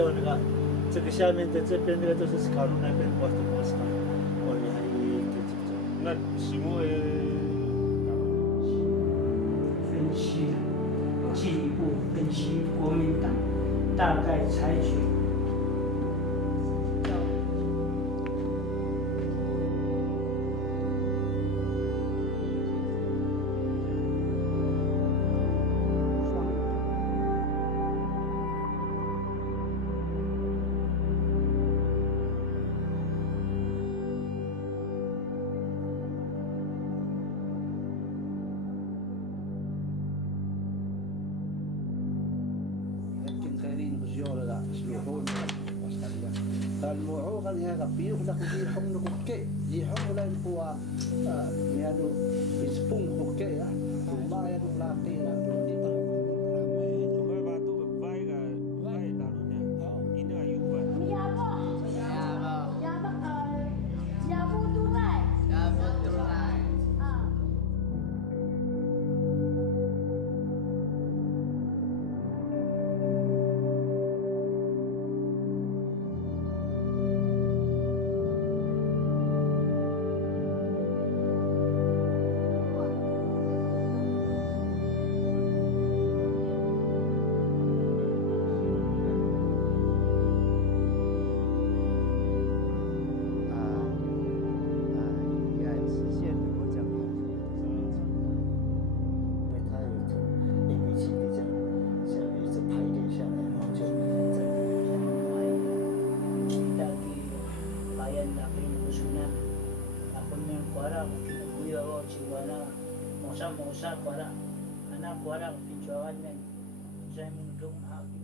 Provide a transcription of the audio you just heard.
叫那个这个下面的这边那个都是考虑那边我的模式，我们还给这个。那题目分析进一步分析国民党大概采取الموعوغ اللي هذا بيوخ لك في حمل كوكي يحمل لين هو يعني يسبون كوكي وما يدو لاقي Kuara, anak kuara, pinjauan dan saya mendung hak